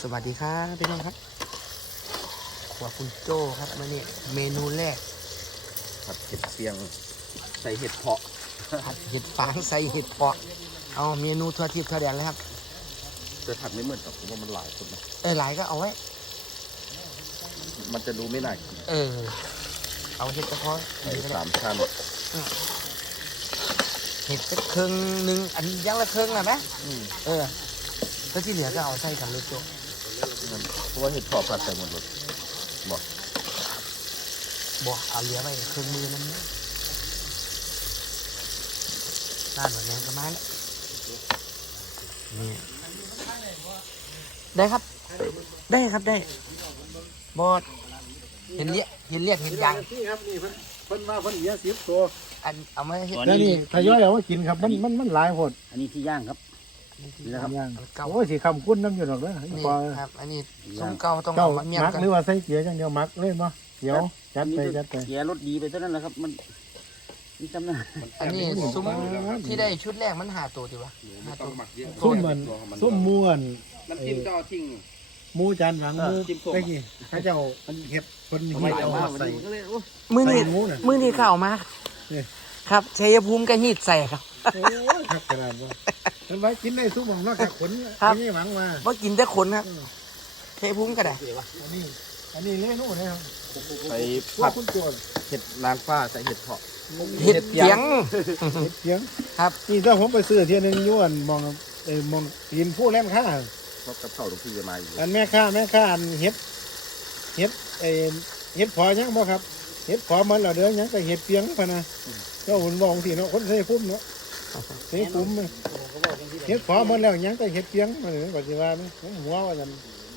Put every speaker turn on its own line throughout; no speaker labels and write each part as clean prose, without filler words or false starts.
สวัสดีครับพี่น้องครับขวคุณโจ้ครับมาเนี่ยเมนูแรก
ผัดเห็ดเปียงใส่เห็ดเพาะ
ผัดเห็ดฟางใส่เห็ดเพาะเอาเมนูทั่วทิพย์ทั่วแดนเลยครับ
จะผัดไม่เหมือนกับผมว่ามันหลายคนนะ
หลายก็เอาไว้
มันจะดูไม่น่ากิน
เอาเห็ดเฉพาะ
ใส่3 ชั้น
เห็ดสักครึ่งหนึ่งอันยังละครึ่งนะไหมแล้วที่เหลือก็เอาใส่กันเลยโจ้
เพราะว่าเห็ดเพาะผัดใส่หมดเลย
บอกเอาเหลือไปครึ่งมือนั่นเนี่ยด้านแบบนี้ประมาณนี้ได้ครับได้บอดเห็นเลี้ยเห็นยาง
ที่ครับนี่เพิ่นว่าเพิ่นเหลือ10 ตัว
อันเอามาเห็น
แล้วนี่ทยอยเอามากินครับมันหลายโหด
อันนี้ที่ย่างครับ
นี่ครับย่างโอ้ยสิคำคุ้นน้ำอยู่ดอกเด้อ
นี่ครับอันนี้ส้มเก่าต้อง
เอา
เมียน
มักหรือว่าใส่เกี๊ยวอย่างเดียวมักเลยบ่เดี๋ยวจัดไป
เกี๊ยวรสดีไปเท่านั้นแหละครับมันนี่จำนะ
อันนี้ซุ้มที่ได้ชุดแรกมัน5 ตัวดีวะ
ส้มม้วน
น้ำจิ้มก็ทิ้ง
หมูจานหลังหมูไปกี่ข้าเจ้าเห็ดคนเห็ดเอามาใส่
มือนี่เข้ามาครับชัยภูมิก็หีดใส่ครับ
โอ้ยครับขนาดว่ามันไว้กินได้ซุ้มนอกจากขนนี่หวังว่า
ว่ากินแต่ขนครับชัยภูมิก็ได้
อันนี้เล่นู่นนะครับ
ใส่ผัดเห็ดนางฟ้าใส่เห็ดเพาะ
เห็ดเพียง
ครับนี่ถ้าผมไปซื้อเที่ยนึงย้วนมองกินผู้เล่นข้า
เพราะกระเพราลูกพี่จะมาอยู่
อันแม่ข้าอันเห็ดพอยังบ่ครับเห็ดพอมันเหล่าเด้อยังแต่เห็ดเปียงพะนะเจ้าหุ่นมองที่เนาะคนใส่พุ่มเนาะใส่พุ่มเห็ดพอมันแล้วยังแต่เห็ดเปียงมาเลยปัจจุบันผมหัวว่าจัน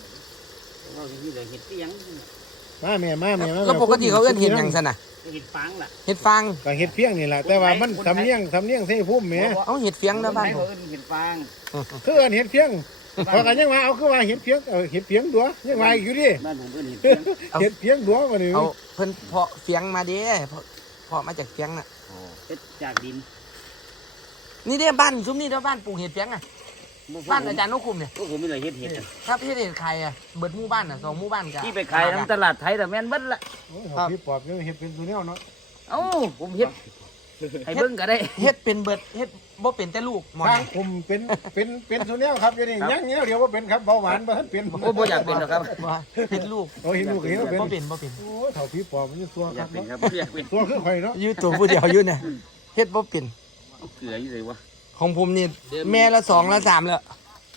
มาแม่
แล้วปกติเขาเอิ้นเห็ดยังซะน่ะ
เห็ดฟางล่ะ
เห็ดฟาง
ก็เห็ดเปียงนี่แหละแต่ว่ามันสำเนียงใส่พุ่มแม่
เอาเห็ดเปียงนะบ้านผม
เห็ดฟาง
คือเห็ดเปียงพอกันยังว่าเอาคือว่าเห็ดเปียงดัวยังว่าอยู่ดิ
บ้านผมเป็น
เห็ดเปียงดัวมาเลย
เอาเพิ่นเพาะเปียงมาเด้เพาะมาจากเปียงน่ะ
เห็ดจากดิน
นี่เด้บ้านซุ้มนี่เด้บ้านปลูกเห็ดเปียงอ่ะบ้านอาจารย์นกคุมเนี่ย
ก็ผมไม่เลยเห็ด
ครับเห็ดใครอ่ะเบิดหมู่บ้านอ่ะ2 หมู่บ้านกัน
ที่ไปขายน้ำตลาดไทยแต่แม่นเบิดละ
พี่ปอบเนี่ยเห็ดเป็นตัวเนี้ยเนาะ
เอ้าผมเห็ดให้เบิ่งก็ได้
เห็ดเป็นเบิดเห็ดบ่เป็นแต่ลูก
หมอผมเป็นตัวเนี้ยครับอยู่นี่ยังเงี้ยเดี๋ยวว่าเป็นครับเบาหวานบ่ทันเป็น
โอ้บ่อยากเป็นหรอกครับ
เห็ดลูก
เห็ดลูกเห็ดเป็น
บ่เป็น
โอ้เฒ่าพี่ปอบมันตัวครับ
ตัว
คือข่อยเนาะ
อยู่ตัวผู้เดียวอยู่เนี่ยเห็ดบ่เป็น
เกลืออยู่เลยวะ
ของผมนี่แม่ละ2ละ3แล้ว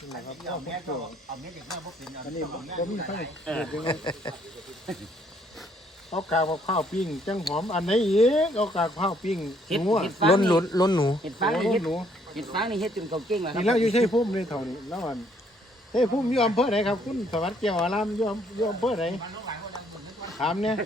อันนี้บ่มีไฟเอากากมะพร้าวปิ้งจังหอมอันไหนอีกเอากากมะพร้าวปิ้ง
ล้นหนู
เห็ดฟางนี่เห็ดฟางนี่เห็ดจนเขาเก่งแล้ว
นี่แล้วอยู่ใช่พุ่มนี่เท่านี้แล้วอันใช่พุ่มอยู่อำเภอไหนครับคุณสวัสดิ์เกี่ยวอารามอยู่อำเภอไหนถามเนี่ย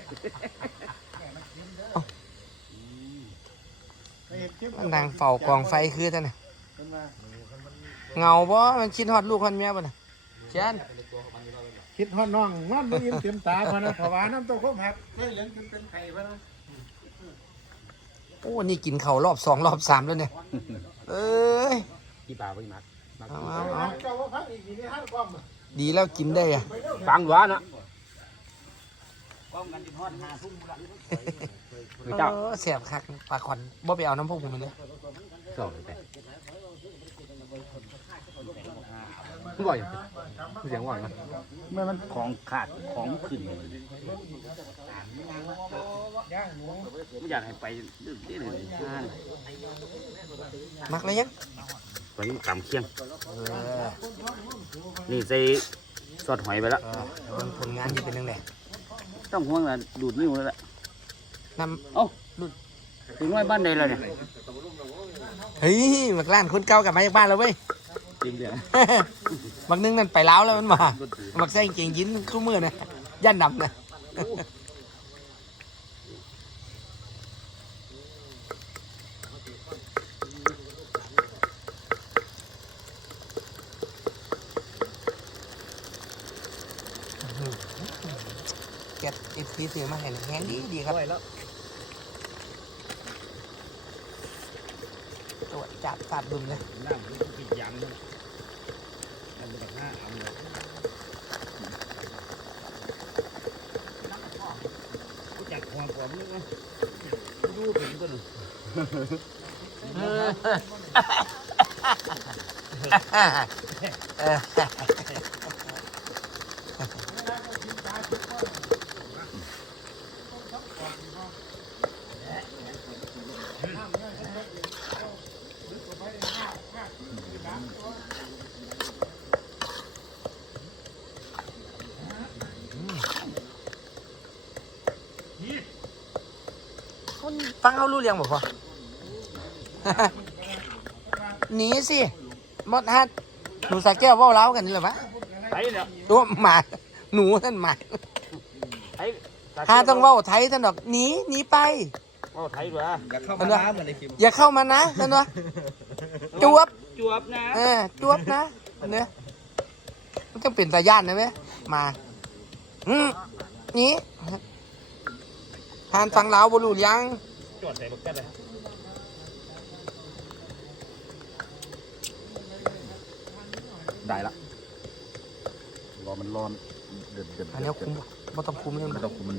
นางเฝ้ากองไฟคือท่านน่ะเงาบ่มันคิดฮอดลูกฮอดเมียบ่น่ะเชิญ
คิดฮอดน้องนอนบ่ยิ้มเต็มตาพะนะเพราะว่าน้ำตกคมหักได้เหลืองจนเป็นไข่พะนะ
โอ้นี่กินข้าวรอบ2รอบ3แล้วเนี่ยเอ้ย
กี่ป่าไปมัก
เอาดีแล้วกินได้อ่ะ
ฟังหวานอ่ะ
แสบคักปลาขวัญบ่ไปเอาน้ำพวกผมเลย
บ่อยเสียงบ่อยนะเมื่อมันของขาดของขึ้นไม่อยากให้ไปดื้อเลย
มักเลยยัง
ตอนนี้กำเคียงนี่ใส่ซอสหอยไปแล้ว
ผลงานนี่เป็นยังไง
ต้องห่วงละดูดนิ้วแล้วแหละ
นำ
ดูดถึงน้อยบ้านใดเลยเนี่ย
เฮ้ยมักล้านคนเก่ากับมาจากบ้านแล้วเว้ย
จริงเดี๋ยว
บางนึงนั่นไปแล้วมันมามักใส่เก่งยินคู่มือนะย่านดำนะแกะไอ้ที่ซื้อมาให้แห้งดีครับตัวจับฟาดบึ้มเลยคนฟังเขารู้เรื่องบ่พอ หนีสิมดฮัดหนูสาแก้วเว้าเล้ากันนี่เหรอวะ
ไทยเนี่ย
ตัวหมาหนูท่านหมา
ไทย
ถ้าต้องเว้าไทยท่านดอกหนีไป
ว่าไทยด้วย
อย่าเข้ามาน้ำเหมือนในคลิป
อย่าเข้ามานะท่านวะจวบ
จวบนะ
จวบนะเนี่ยมันต้องเป็นตาย่านนะไหมมาหนีทานฟังเล้าบ่รู้ยัง
จวดใส่บักแก๊สเลยได้ละรอมันร้อนเดือด
อันนี้คุมบ่ต้องคุมเลย
ไม่
นะ
ต้องคุมมัน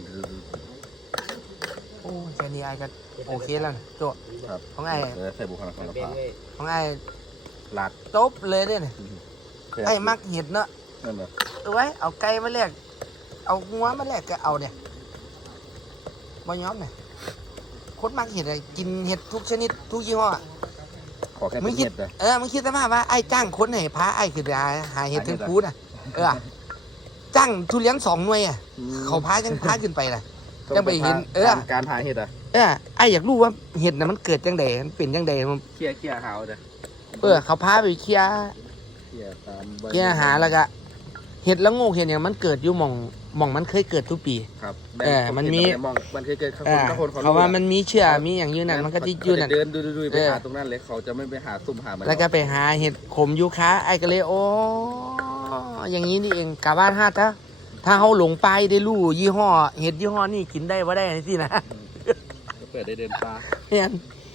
โอ้แค่นี้ไอ้ก็โอเคแล้วนะโจ
ครับ
ของไอ้
ใส่บุคลากรภาพ
ของไอ้
หลัก
จบเลยเนี่ยไอ้มักเห็ดเนาะ
นั่นแหละ
เอาไว้เอาไก่มาแลกเอางัวมาแลกก็เอาเนี่ยบ่ยอมเนี่ยคนมักเห็ดอะกินเห็ดทุกชนิดทุกยี่ห้ออะ
ขอแค่
มึ
เป็
ง
น
คิด
เห็ดนะ
มึงคิดสภาพว่าไอ้จ้างคนให้พาไอ้คือหาเห็ดถึงพูดอ่ะจ้างทุเรียน2 หน่วยอ่ะเขาพายังพาขึ้นไปน่ะ ยังไปเห็น
การหาเห็ดอ่ะ
ไอ้อยากรู้ว่าเห็ดน่ะมันเกิดจังใดมันเป็นจังใดมัน
เคลียร์หาวเด้อ
เขาพาไปเคลียร์
เคลียร์ตาม
เคลียร์หาแล้วก็เห็ดละโงกเห็ดอย่างมันเกิดอยู่หม่องมันเคยเกิดทุกปี
ครับ
มันมี
มันเคยเกิดคน
เขาว่ามันมีเชื้อมีอย่างอยู่นั่นมันก็จะอยู่นั่น
เดินดูไปหาตรงนั้นเลยเขาจะไม่ไปหาซุ่มหามัน
แล้วก็ไปหาเห็ดขมยูคาไอ้ก็เลยโอ้อย่างนี้นี่เองกะบ้านถ้าเขาหลงไปได้รู้ยี่ห้อเห็ดยี่ห้อนี่กินได้ว่าได้สินะ
เปิดได้เดินปลา
เนี่ย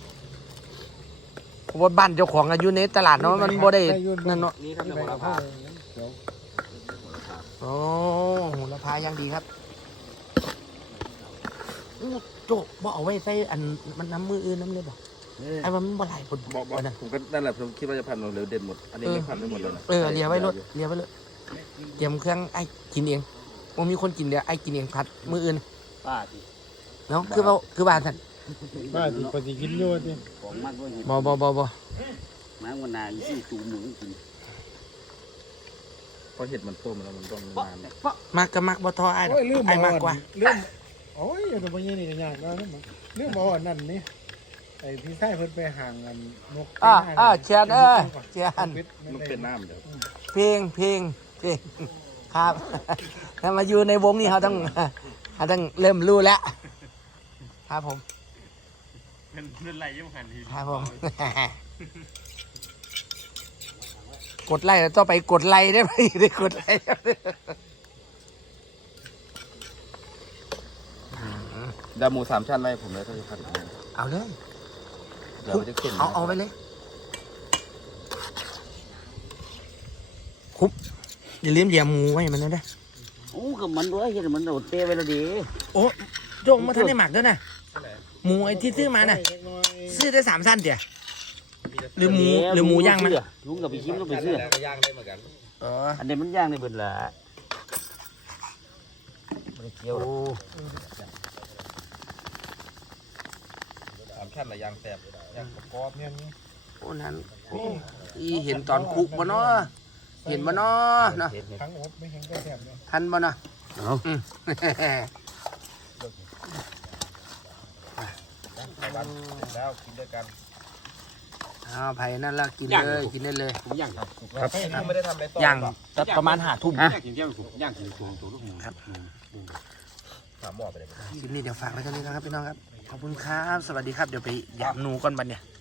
เพราะว่าบ้านเจ้าของอายุในตลาดเนาะมันบ่ได้นั่นเนาะ
นี่ครับโหระพา
โอ้โหระพายังดีครับอู้โจบ่เอาไว้ใส่อันมันน้ำมืออื่นน้ำเลยบ่ไอ้ว่ามันบ่ไหลผล
บอกผมก็นั่นแหละผมคิดว่าจะพันเราเร็วเด่นหมดอันนี้ไม่พันไม่หมดเลยนะ
เลียไว้รถเลียไว้เลยเตรียมเครื่องไอ้กินเองว่ามีคนกินเดี๋ยวไอ้กินเองผัดมืออื่น
ป้าสิ
เนาะคือบ้านท่าน
บ้าที่ปฏิกินอยู่ที่
ของมันก็เห็น
บ่
น้ำวันนาอีซี่ตูหมูกิน
เพราะเห็ดมันต้มแล้วมันต้องนาน
มักก็มักบ่ทอไอ้ดอก
โอ้ยลืม
ไอ้มากกว่า
ลืมโอ้ยอยู่ตรงนี้นี่ก็ยากแล้วลืมเอาอันนั้นนี่ไอ้พี่ชายเพิ่นไปห่างกันนก
เชียนเชียน
มันเป็นน้ำเดี๋ยว
เพลงครับ ถ้ามาอยู่ในวงนี้เขาต้องเริ่มรู้แล้วครับผม
เป็นไรยังหันที
ครับผม กดไลค์แล้วต้องไปกดไลค์ได้ไหมได้กดไลค์
ดาหมู3 ชั้นไรผมเลยถ้าจะพัน
เอาเลย
เดี๋ยวมันจะเข็น
เอาไปเลยคุบอย่าลืมเหยียบหมูไว้มันนะเด้อ
โอ้กับมันด้วยเห็นมันโดดเตะไปแล้วดิ
โอ้โจงมาทันได้หมักด้วยนะหมูไอ้ที่ซื้อมาน่ะซื้อได้3 สั้นเดียวหรือหมูย่างมัน
ลุงกับพี่ชิมต้องไปซื้อ
ย่างได้เหมือนกัน
อันนี้มันย่างในเบิดละไม่เกี่ยว
3 ชั้นละย่างแสบย่างกรอบเนี่ยนี่
โอ้นั้นโอ้อีเห็นตอนคุกบ่เนาะเห็นบ่เนาะเนาะ
ทั้งอบไม่เห็นก็แซ่บเลย
ทันบ่เนาะ
แล้วกินด้วยกัน
เอาไผ่นั่นแล้วกินเลยกินได้เลย
ผมย่างครับ
ครับไม่ได้ทำอะไรต่อ
ย่างประมาณ5 ทุ่ม
ย่างกินย่างสุกย่างกินตัวลูกหมู
ครับ
ถามหมอไปเลย
คลิปนี้เดี๋ยวฝากไว้เท่านี้นะครับพี่น้องครับขอบคุณครับสวัสดีครับเดี๋ยวไปยามหนูก่อนบัดเนี่ย